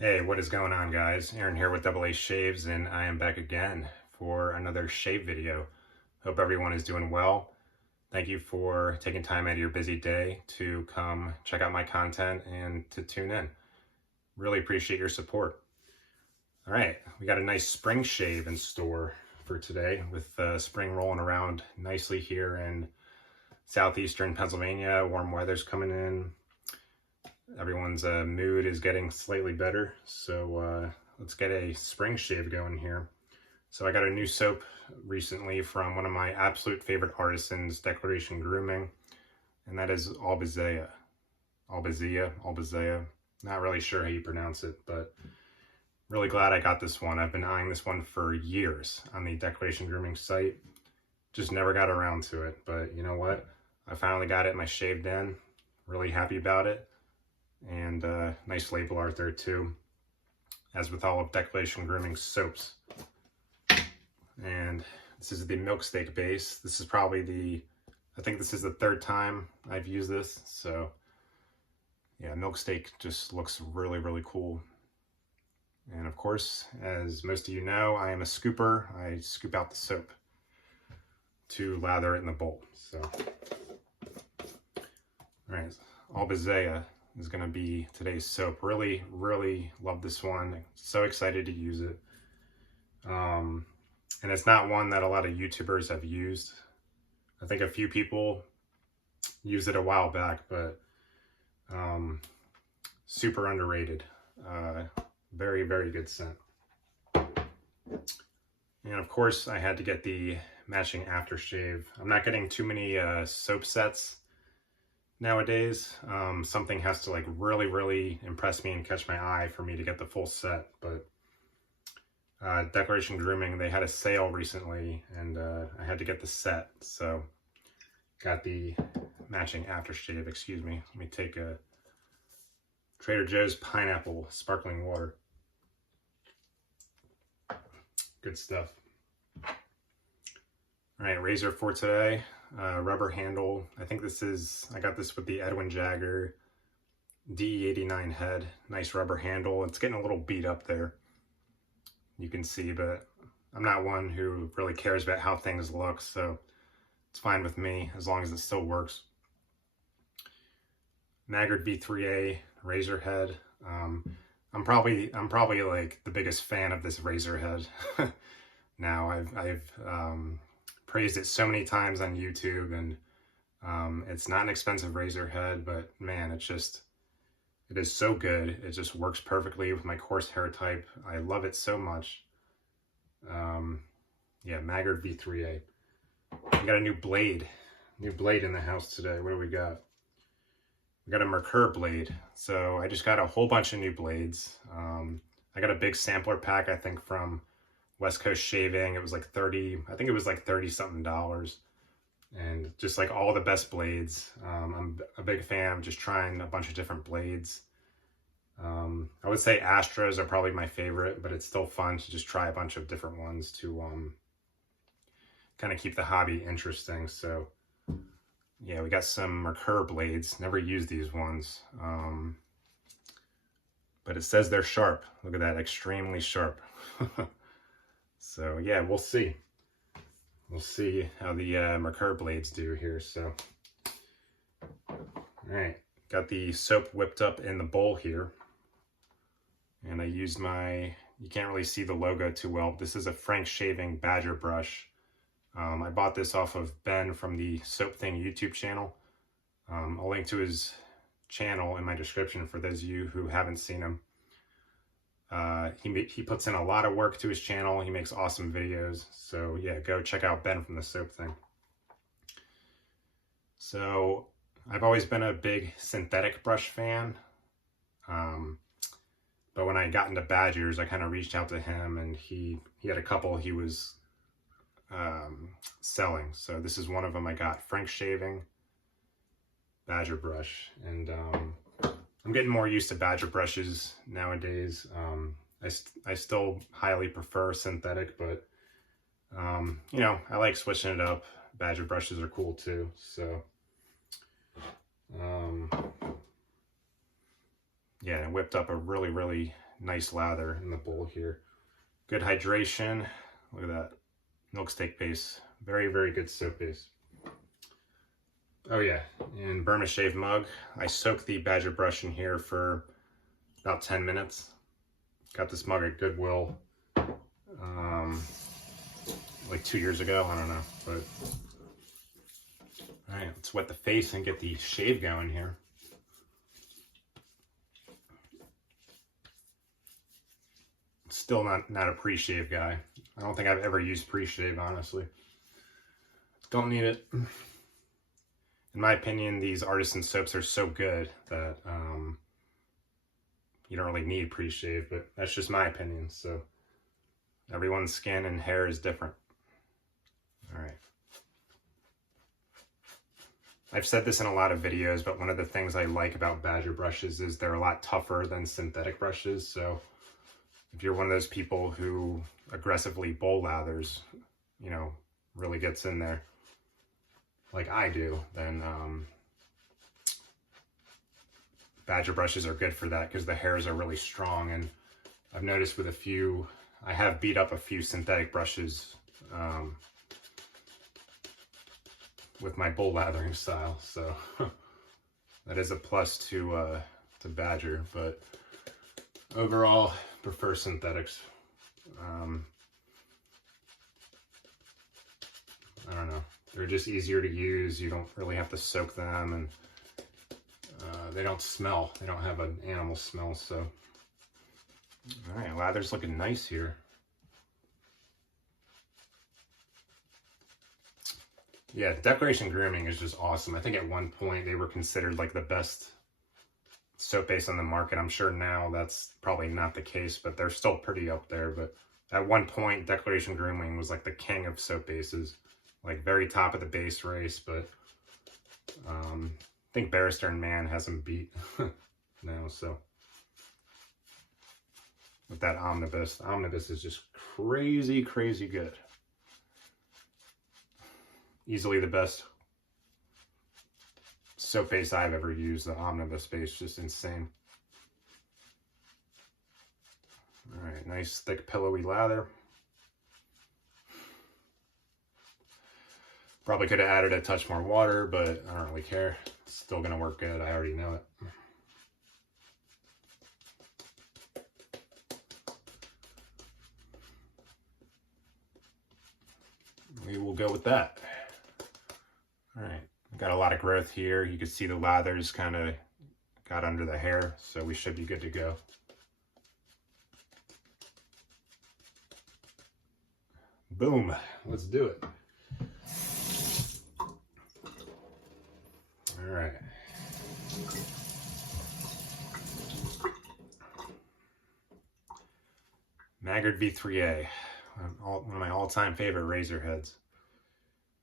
Hey, what is going on, guys? Aaron here with AA Shaves, and I am back again for another shave video. Hope everyone is doing well. Thank you for taking time out of your busy day to come check out my content and to tune in. Really appreciate your support. All right, we got a nice spring shave in store for today with spring rolling around nicely here in southeastern Pennsylvania. Warm weather's coming in. Everyone's mood is getting slightly better, so let's get a spring shave going here. So I got a new soap recently from one of my absolute favorite artisans, Declaration Grooming, and that is Albizia. Albizia. Not really sure how you pronounce it, but really glad I got this one. I've been eyeing this one for years on the Declaration Grooming site. Just never got around to it, but you know what? I finally got it in my shaved in. Really happy about it. And nice label art there too, as with all of Declaration Grooming soaps. And this is the milk steak base. This is probably I think this is the third time I've used this. So yeah, milk steak just looks really, really cool. And of course, as most of you know, I am a scooper. I scoop out the soap to lather it in the bowl. So, all right, Albizia is going to be today's soap. Really, really love this one. So excited to use it. And it's not one that a lot of YouTubers have used. I think a few people used it a while back, but super underrated. Very, very good scent. And of course, I had to get the matching aftershave. I'm not getting too many soap sets nowadays. Something has to like really, really impress me and catch my eye for me to get the full set. But Declaration Grooming, they had a sale recently, and I had to get the set. So got the matching aftershave. Excuse me. Let me take a Trader Joe's pineapple sparkling water. Good stuff. All right, razor for today. Rubber handle. I think I got this with the Edwin Jagger DE89 head. Nice rubber handle. It's getting a little beat up there, you can see, but I'm not one who really cares about how things look, so it's fine with me as long as it still works. Maggard V3A razor head. I'm probably like the biggest fan of this razor head. Now I've praised it so many times on YouTube, and it's not an expensive razor head, but man, it is so good. It just works perfectly with my coarse hair type. I love it so much. Yeah, Maggard V3A. We got a new blade in the house today. What do we got? We got a Maggard blade. So I just got a whole bunch of new blades. I got a big sampler pack, I think, from West Coast Shaving. It was like 30, I think it was like 30 something dollars. And just like all the best blades. I'm a big fan of just trying a bunch of different blades. I would say Astras are probably my favorite, but it's still fun to just try a bunch of different ones to kind of keep the hobby interesting. So yeah, we got some Maggard blades. Never used these ones. But it says they're sharp. Look at that, extremely sharp. So yeah, we'll see. We'll see how the Maggard blades do here. So, all right, got the soap whipped up in the bowl here. And I used you can't really see the logo too well. This is a Frank Shaving Badger brush. I bought this off of Ben from the Soap Thing YouTube channel. I'll link to his channel in my description for those of you who haven't seen him. He puts in a lot of work to his channel. He makes awesome videos. So yeah, go check out Ben from the Soap Thing. So I've always been a big synthetic brush fan. But when I got into Badgers, I kind of reached out to him, and he had a couple he was selling. So this is one of them I got, Frank Shaving Badger brush. And I'm getting more used to Badger brushes nowadays. I still highly prefer synthetic, but you know, I like switching it up. Badger brushes are cool too. So yeah, I whipped up a really, really nice lather in the bowl here. Good hydration. Look at that. Milk steak base. Very, very good soap base. Oh yeah, and Burma Shave mug. I soaked the Badger brush in here for about 10 minutes. Got this mug at Goodwill like 2 years ago, I don't know. But all right, let's wet the face and get the shave going here. Still not a pre-shave guy. I don't think I've ever used pre-shave, honestly. Don't need it. In my opinion, these artisan soaps are so good that you don't really need pre-shave, but that's just my opinion. So everyone's skin and hair is different. All right. I've said this in a lot of videos, but one of the things I like about Badger brushes is they're a lot tougher than synthetic brushes. So if you're one of those people who aggressively bowl lathers, you know, really gets in there, like I do, then Badger brushes are good for that because the hairs are really strong. And I've noticed with I have beat up a few synthetic brushes with my bowl lathering style, so that is a plus to Badger, but overall prefer synthetics. I don't know, they're just easier to use. You don't really have to soak them, and they don't smell. They don't have an animal smell. So all right, lather's looking nice here. Yeah, Declaration Grooming is just awesome. I think at one point they were considered like the best soap base on the market. I'm sure now that's probably not the case, but they're still pretty up there. But at one point, Declaration Grooming was like the king of soap bases, like very top of the base race. But I think Barrister and Man has them beat now. So with that Omnibus is just crazy, crazy good. Easily the best soap base I've ever used. The Omnibus base, just insane. All right, nice thick pillowy lather. Probably could have added a touch more water, but I don't really care. It's still gonna work good. I already know it. We will go with that. All right, got a lot of growth here. You can see the lathers kind of got under the hair, so we should be good to go. Boom, let's do it. All right. Maggard V3A, one of my all-time favorite razor heads.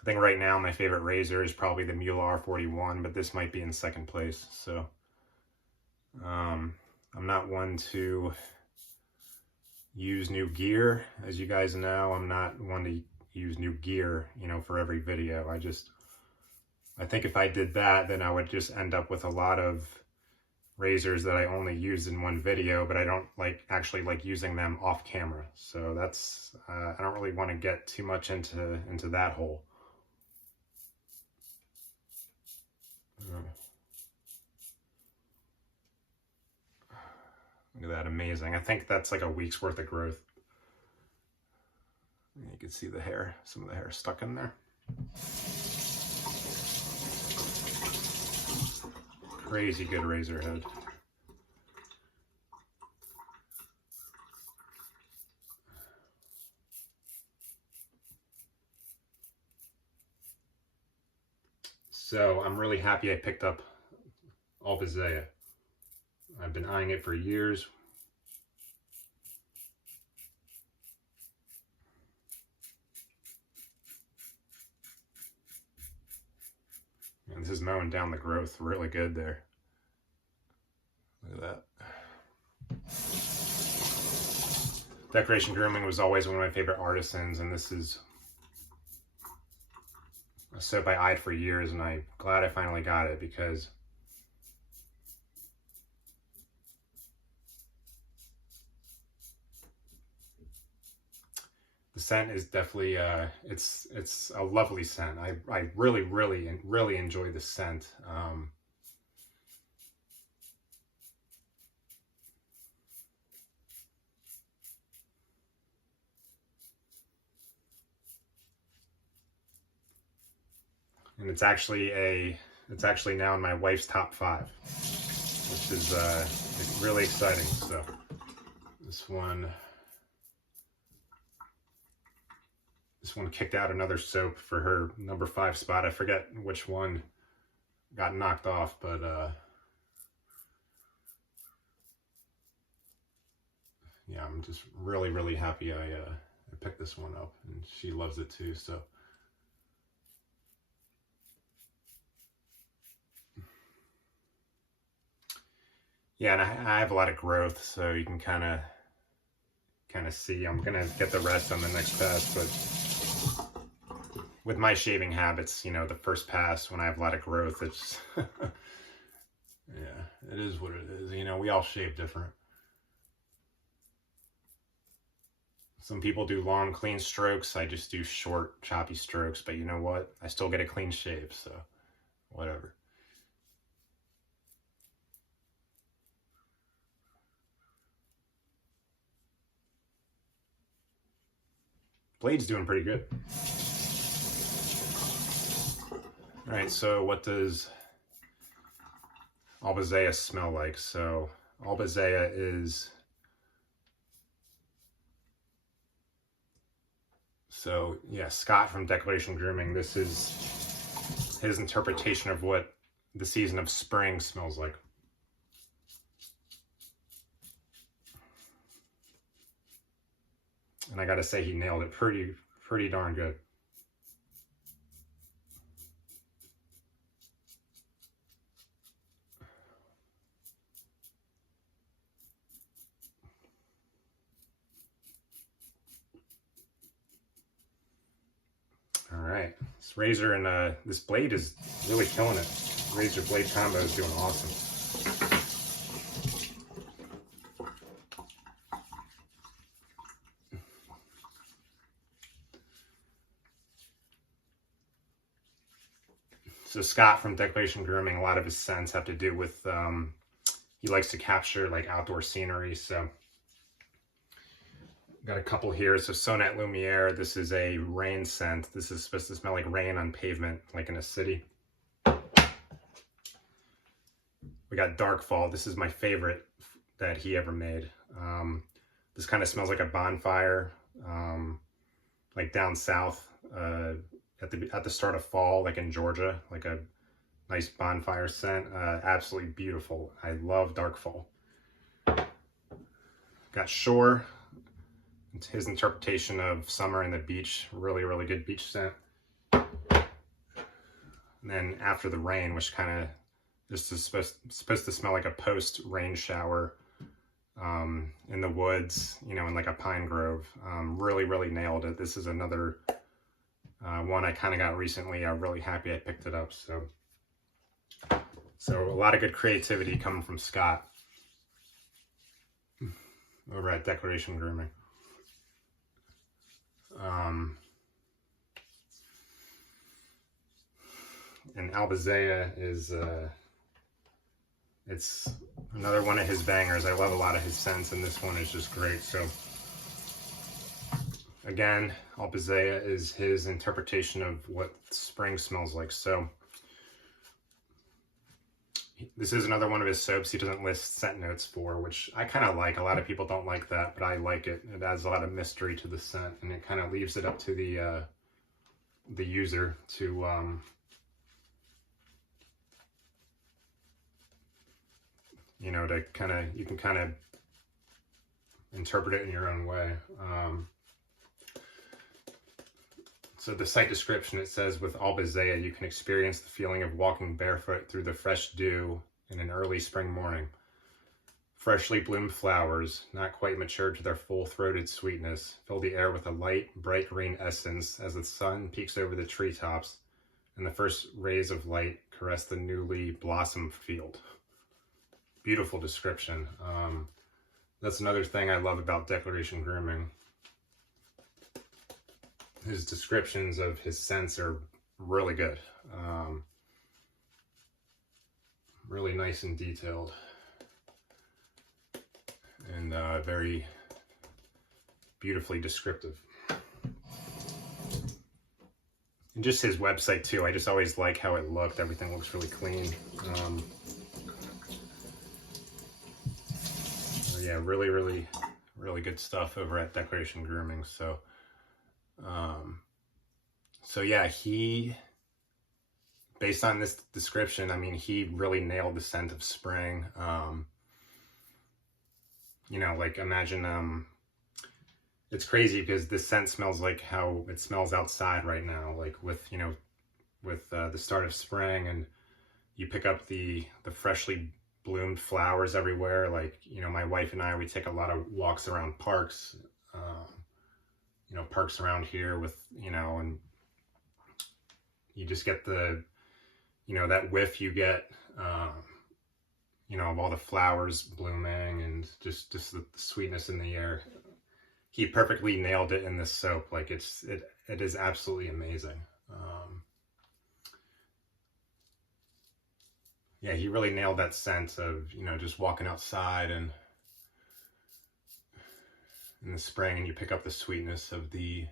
I think right now my favorite razor is probably the Mule R41, but this might be in second place. So I'm not one to use new gear. As you guys know, I'm not one to use new gear, you know, for every video. I think if I did that, then I would just end up with a lot of razors that I only use in one video, but I don't actually like using them off camera. So that's I don't really want to get too much into that hole. Look at that, amazing. I think that's like a week's worth of growth. You can see the hair, some of the hair stuck in there. Crazy good razor head. So I'm really happy I picked up Albizia. I've been eyeing it for years. And this is mowing down the growth really good there. Look at that. Declaration Grooming was always one of my favorite artisans, and this is a soap I eyed for years, and I'm glad I finally got it because The scent is definitely, it's a lovely scent. I really enjoy the scent. And it's actually now in my wife's top 5, which is really exciting. So this one kicked out another soap for her number 5 spot. I forget which one got knocked off, but yeah, I'm just really happy I picked this one up, and she loves it too. So yeah, and I have a lot of growth, so you can kind of see. I'm gonna get the rest on the next pass, but with my shaving habits, you know, the first pass when I have a lot of growth, it's yeah, it is what it is. You know, we all shave different. Some people do long, clean strokes. I just do short, choppy strokes, but you know what? I still get a clean shave, so whatever. Blade's doing pretty good. All right, so what does Albizia smell like? So Albizia is, so yeah, Scott from Declaration Grooming, this is his interpretation of what the season of spring smells like. And I gotta say, he nailed it pretty darn good. All right, this razor and this blade is really killing it. Razor blade combo is doing awesome. So Scott from Declaration Grooming, a lot of his scents have to do with, he likes to capture like outdoor scenery. So got a couple here. So Sonnet Lumiere, this is a rain scent. This is supposed to smell like rain on pavement, like in a city. We got Dark Fall. This is my favorite that he ever made. This kind of smells like a bonfire, like down south, at the start of fall, like in Georgia, like a nice bonfire scent. Absolutely beautiful. I love Dark Fall. Got Shore. It's his interpretation of summer and the beach. Really good beach scent. And then After the Rain, which kind of, this is supposed to smell like a post-rain shower in the woods, you know, in like a pine grove. Really nailed it. This is another one I kind of got recently. I'm really happy I picked it up. So a lot of good creativity coming from Scott over at Declaration Grooming. And Albizia is, it's another one of his bangers. I love a lot of his scents, and this one is just great. So again, Albizia is his interpretation of what spring smells like. So this is another one of his soaps he doesn't list scent notes for, which I kind of like. A lot of people don't like that, but I like it. It adds a lot of mystery to the scent, and it kind of leaves it up to the user to you know, to kind of, you can kind of interpret it in your own way. So the site description, it says, with Albizia, you can experience the feeling of walking barefoot through the fresh dew in an early spring morning. Freshly bloomed flowers, not quite matured to their full-throated sweetness, fill the air with a light, bright green essence as the sun peeks over the treetops and the first rays of light caress the newly blossomed field. Beautiful description. That's another thing I love about Declaration Grooming. his descriptions of his scents are really good. Really nice and detailed, and very beautifully descriptive. And just his website too, I just always like how it looked. Everything looks really clean. Yeah, really good stuff over at Declaration Grooming. So yeah, based on this description, I mean, he really nailed the scent of spring. You know, like imagine, it's crazy because this scent smells like how it smells outside right now, like with, you know, with the start of spring, and you pick up the freshly bloomed flowers everywhere. Like, you know, my wife and I, we take a lot of walks around parks, you know, parks around here with, you know, and you just get the, you know, that whiff you get, you know, of all the flowers blooming and just the sweetness in the air. He perfectly nailed it in this soap. Like it is absolutely amazing. Yeah, he really nailed that sense of, you know, just walking outside and in the spring, and you pick up the sweetness of the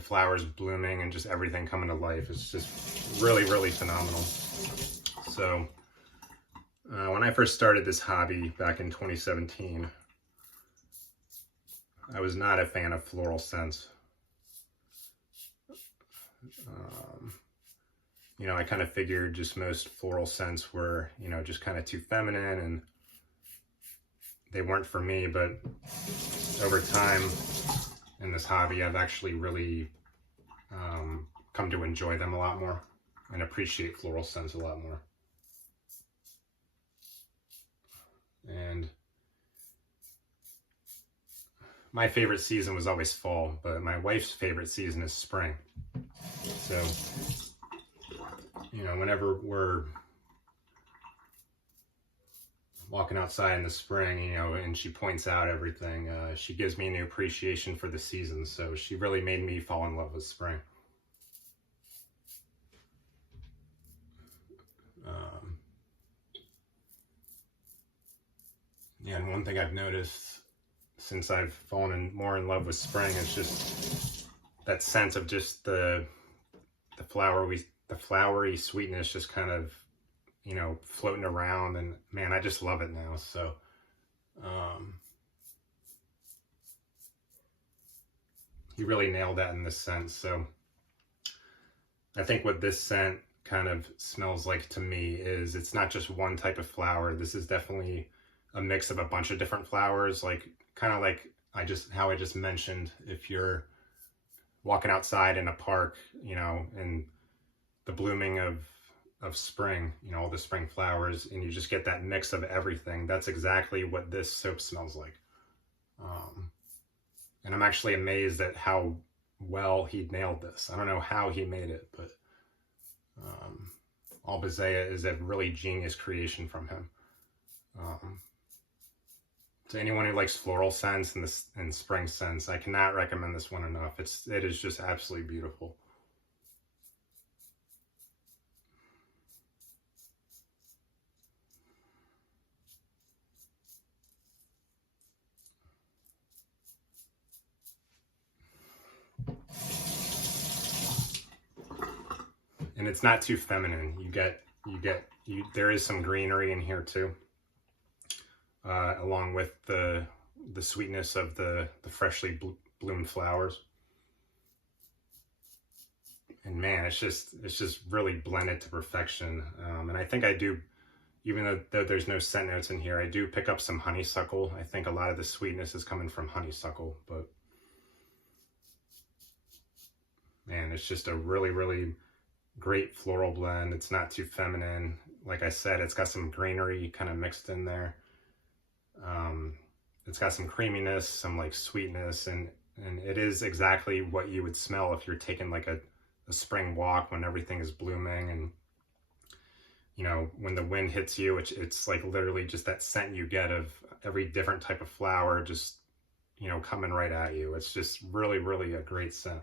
flowers blooming and just everything coming to life. It's just really phenomenal. So when I first started this hobby back in 2017, I was not a fan of floral scents. You know, I kind of figured just most floral scents were, you know, just kind of too feminine and they weren't for me. But over time in this hobby, I've actually really come to enjoy them a lot more and appreciate floral scents a lot more. And my favorite season was always fall, but my wife's favorite season is spring. So, you know, whenever we're walking outside in the spring, you know, and she points out everything, she gives me a new appreciation for the season. So she really made me fall in love with spring. Yeah, and one thing I've noticed since I've fallen more in love with spring is just that sense of just the flowery sweetness just kind of, you know, floating around, and man, I just love it now. So he really nailed that in this scent. So I think what this scent kind of smells like to me is it's not just one type of flower. This is definitely a mix of a bunch of different flowers, like kind of like how I just mentioned. If you're walking outside in a park, you know, and the blooming of spring, you know, all the spring flowers, and you just get that mix of everything. That's exactly what this soap smells like. And I'm actually amazed at how well he nailed this. I don't know how he made it, but Albizia is a really genius creation from him. To anyone who likes floral scents and spring scents, I cannot recommend this one enough. It is just absolutely beautiful. And it's not too feminine. There is some greenery in here too. Along with the sweetness of the freshly bloomed flowers. And man, it's just really blended to perfection. And I think I do, even though there's no scent notes in here, I do pick up some honeysuckle. I think a lot of the sweetness is coming from honeysuckle, but man, it's just a really great floral blend. It's not too feminine. Like I said, it's got some greenery kind of mixed in there. It's got some creaminess, some like sweetness, and it is exactly what you would smell if you're taking like a spring walk when everything is blooming, and you know, when the wind hits you, it's like literally just that scent you get of every different type of flower just, you know, coming right at you. It's just really, really a great scent.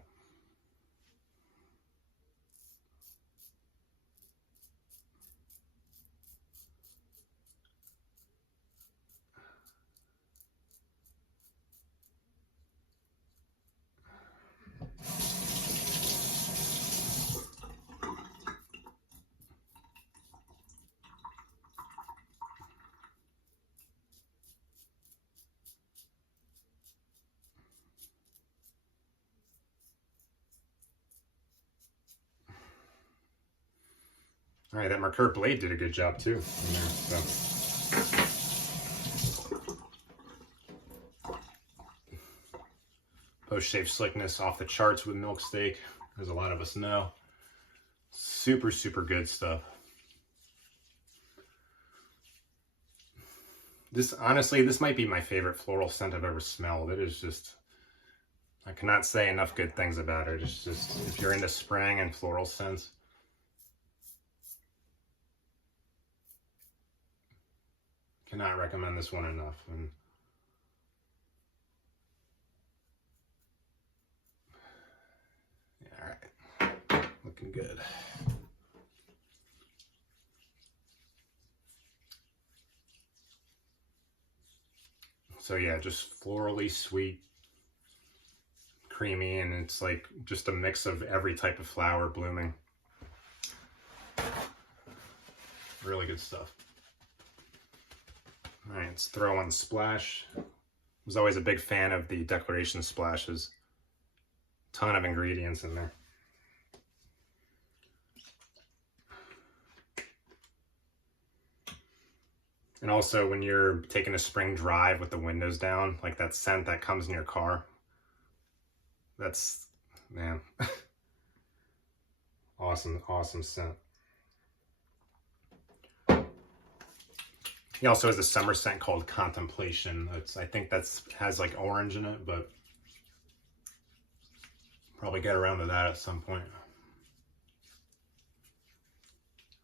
All right, that marker blade did a good job too in there, so. Post-shave slickness off the charts with milk steak, as a lot of us know. Super, super good stuff. This, honestly, this might be my favorite floral scent I've ever smelled. It is just, I cannot say enough good things about it. It's just, if you're into spring and floral scents, cannot recommend this one enough. And yeah, all right, looking good. So yeah, just florally sweet, creamy, and it's like just a mix of every type of flower blooming. Really good stuff. All right, let's throw on the splash. I was always a big fan of the Declaration splashes. Ton of ingredients in there. And also when you're taking a spring drive with the windows down, like that scent that comes in your car, that's, man, awesome, awesome scent. He also has a summer scent called Contemplation. I think has like orange in it, but probably get around to that at some point.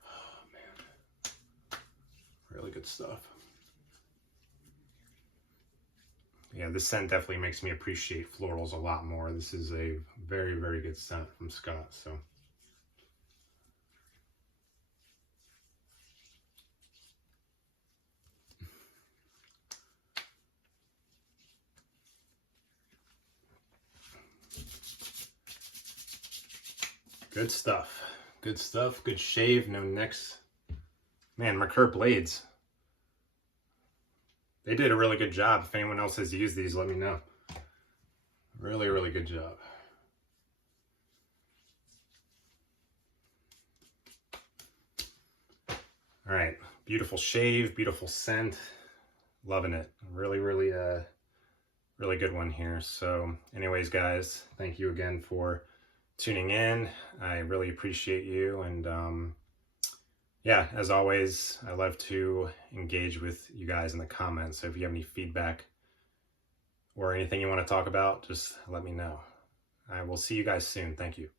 Oh man, really good stuff. Yeah, this scent definitely makes me appreciate florals a lot more. This is a very, very good scent from Scott, so. Good stuff. Good stuff. Good shave. No nicks. Man, marker blades. They did a really good job. If anyone else has used these, let me know. Really, really good job. All right. Beautiful shave. Beautiful scent. Loving it. Really, really, really good one here. So anyways, guys, thank you again for tuning in. I really appreciate you, and yeah, as always, I love to engage with you guys in the comments. So if you have any feedback or anything you want to talk about, just let me know. I will see you guys soon. Thank you.